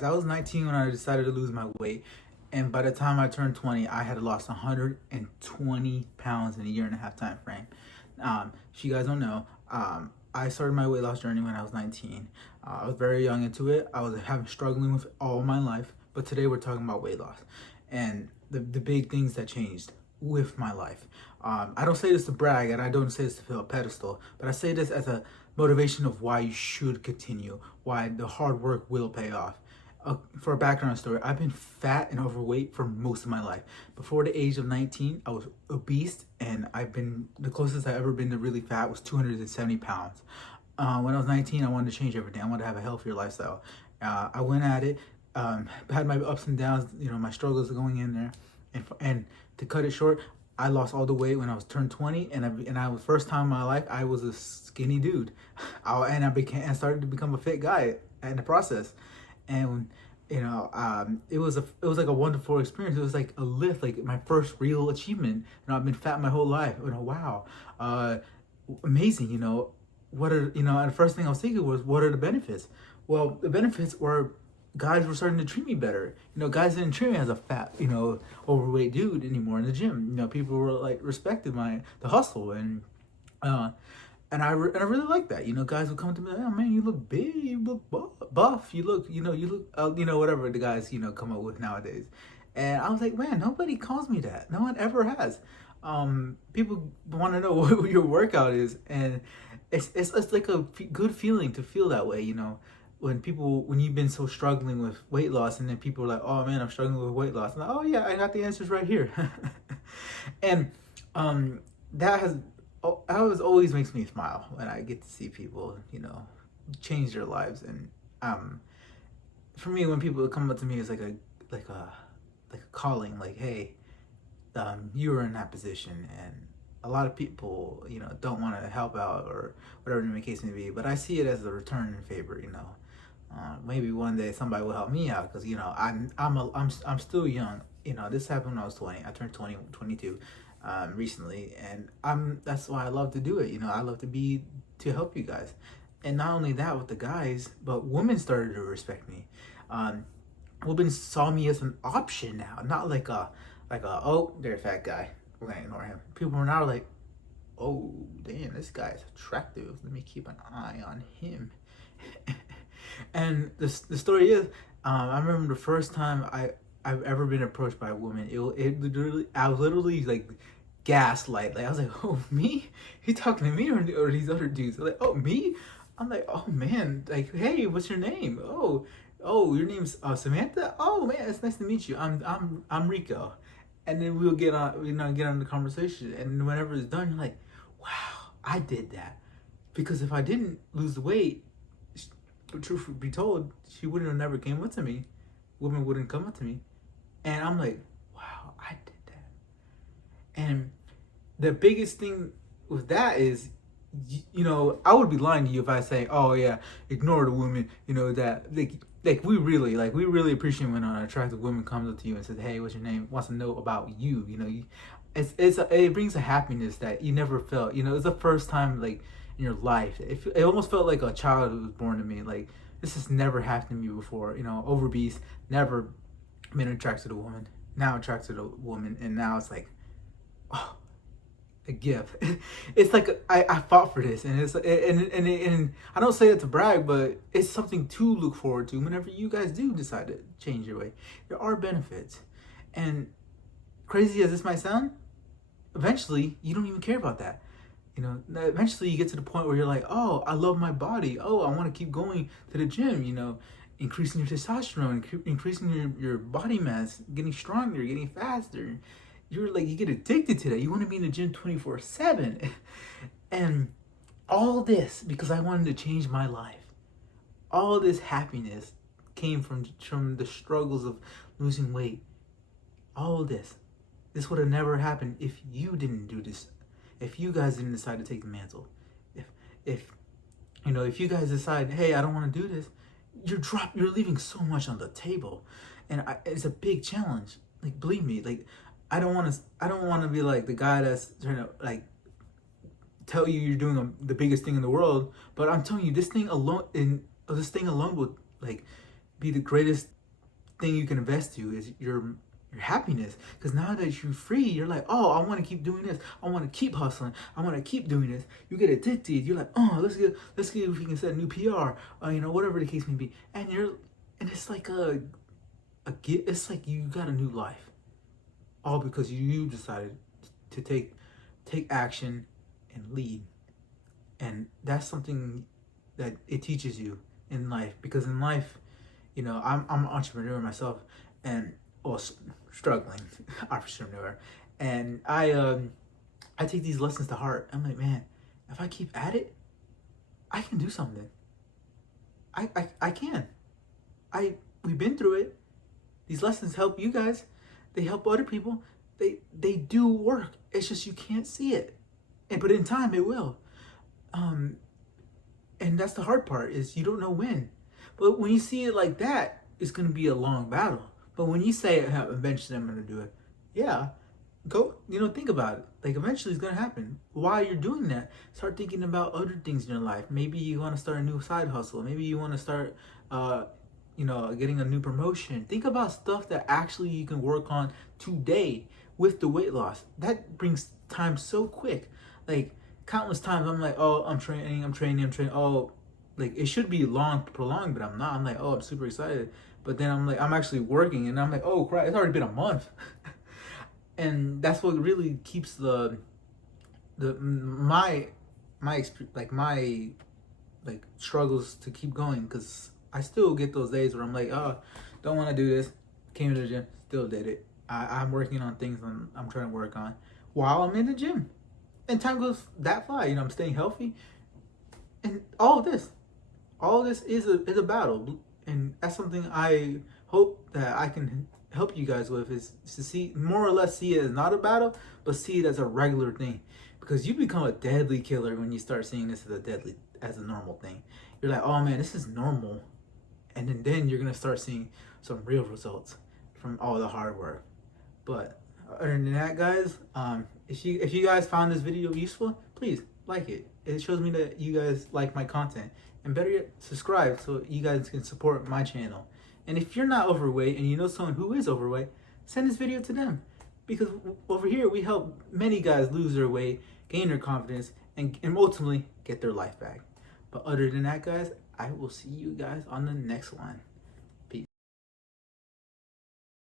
I was 19 when I decided to lose my weight, and by the time I turned 20, I had lost 120 pounds in a year and a half time frame. If you guys don't know, I started my weight loss journey when I was 19. I was very young into it. I was having struggling with all my life, but today we're talking about weight loss and the big things that changed with my life. I don't say this to brag and I don't say this to fill a pedestal, but I say this as a motivation of why you should continue, why the hard work will pay off. For a background story, I've been fat and overweight for most of my life. Before the age of 19, I was obese, and the closest I've ever been to really fat was 270 pounds. When I was 19, I wanted to change everything. I wanted to have a healthier lifestyle. I went at it, had my ups and downs, my struggles going in there. And to cut it short, I lost all the weight when I was turned 20, and I was first time in my life I was a skinny dude, I started to become a fit guy in the process, and it was like a wonderful experience. It was like a lift, like my first real achievement. I've been fat my whole life. Wow, amazing. And the first thing I was thinking was, what are the benefits? Well, the benefits were guys were starting to treat me better. Guys didn't treat me as a fat, overweight dude anymore in the gym. People were like respected the hustle, uh, and I really like that. Guys would come to me like, oh man, you look big, you look buff, whatever the guys come up with nowadays. And I was like, man, nobody calls me that. No one ever has. People want to know what your workout is, and it's like a good feeling to feel that way. When you've been so struggling with weight loss, and then people are like, oh man, I'm struggling with weight loss. I'm like, oh yeah, I got the answers right here. And that has always makes me smile when I get to see people, change their lives. And for me, when people come up to me, it's like a calling, like, hey, you were in that position, and a lot of people, don't want to help out or whatever the case may be. But I see it as a return in favor. Maybe one day somebody will help me out, because I'm still young. This happened when I was 20. I turned 22 recently, and that's why I love to do it. I love to help you guys. And not only that with the guys, but women started to respect me. Women saw me as an option now, not like oh, they're a fat guy, we're gonna ignore him. People are now like, oh damn, this guy's attractive, let me keep an eye on him. And the story is, I remember the first time I've ever been approached by a woman. I was literally like gaslight. Like, I was like, oh me? He talking to me, or these other dudes? Like, oh me? I'm like, oh man, like, hey, what's your name? Oh, your name's Samantha. Oh man, it's nice to meet you. I'm Rico. And then we'll get on the conversation. And whenever it's done, you're like, wow, I did that. Because if I didn't lose the weight, truth be told, she wouldn't have never came up to me. Women wouldn't come up to me. And I'm like, wow, I did that. And the biggest thing with that is, I would be lying to you if I say, oh yeah, ignore the women, that we really appreciate when an attractive woman comes up to you and says, hey, what's your name? Wants to know about you. It brings a happiness that you never felt. It's the first time, like, in your life. It almost felt like a child was born to me. Like, this has never happened to me before. Overbeast, never been attracted to a woman. Now attracted to a woman, and now it's like, oh, a gift. It's like I fought for this, and and I don't say it to brag, but it's something to look forward to whenever you guys do decide to change your way. There are benefits, and crazy as this might sound, eventually you don't even care about that. Eventually you get to the point where you're like, oh, I love my body. Oh, I want to keep going to the gym. Increasing your testosterone, increasing your body mass, getting stronger, getting faster. You get addicted to that. You want to be in the gym 24/7. And all this because I wanted to change my life. All this happiness came from the struggles of losing weight. All this. This would have never happened if you didn't do this. If you guys didn't decide to take the mantle. If if you guys decide, hey, I don't want to do this, you're leaving so much on the table. And it's a big challenge. Like, believe me, like, I don't want to be like the guy that's trying to, like, tell you you're doing the biggest thing in the world, but I'm telling you, this thing alone will, like, be the greatest thing you can invest to is your happiness. Because now that you're free, you're like, oh, I want to keep doing this. I want to keep hustling. I want to keep doing this. You get addicted. You're like, oh, let's get if we can set a new PR, whatever the case may be. And it's like it's like you got a new life, all because you decided to take action and lead. And that's something that it teaches you in life, because in life, I'm an entrepreneur myself, and struggling entrepreneur, and I take these lessons to heart. I'm like, man, if I keep at it, I can do something. I can. We've been through it. These lessons help you guys. They help other people. They do work. It's just you can't see it, but in time it will. And that's the hard part, is you don't know when. But when you see it like that, it's going to be a long battle. But when you say, eventually I'm going to do it, yeah, go, think about it. Like, eventually it's going to happen. While you're doing that, start thinking about other things in your life. Maybe you want to start a new side hustle. Maybe you want to start, getting a new promotion. Think about stuff that actually you can work on today with the weight loss. That brings time so quick. Like, countless times I'm like, oh, I'm training. Oh, like, it should be prolonged, but I'm not. I'm like, oh, I'm super excited. But then I'm like, I'm actually working, and I'm like, oh crap, it's already been a month. And that's what really keeps my struggles to keep going, because I still get those days where I'm like, oh, don't want to do this. Came to the gym, still did it. I'm working on things I'm trying to work on while I'm in the gym. And time goes that fly. I'm staying healthy. And all of this is a battle. And that's something I hope that I can help you guys with, is to more or less see it as not a battle, but see it as a regular thing. Because you become a deadly killer when you start seeing this as a normal thing. You're like, oh man, this is normal. And then you're gonna start seeing some real results from all the hard work. But other than that, guys, if you guys found this video useful, please like it. It shows me that you guys like my content. And better yet, subscribe so you guys can support my channel. And if you're not overweight and you know someone who is overweight, send this video to them. Because over here, we help many guys lose their weight, gain their confidence, and ultimately get their life back. But other than that, guys, I will see you guys on the next one.